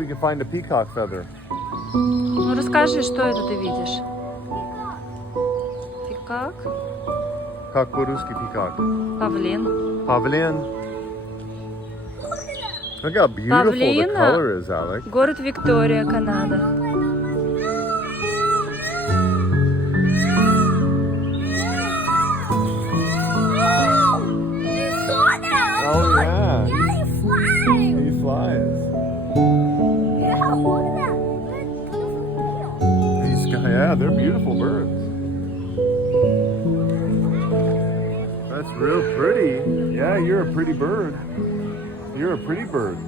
We can find a peacock feather. Ну расскажи, что это ты видишь? Пикак? Как по-русски peacock? Павлин. Pavilion. Look how beautiful the color is, Alex. Город Виктория, Канада. Oh yeah. Yeah, he's flying. He flies. Yeah, look at that. Yeah, they're beautiful birds. That's real pretty. Yeah, you're a pretty bird. You're a pretty bird.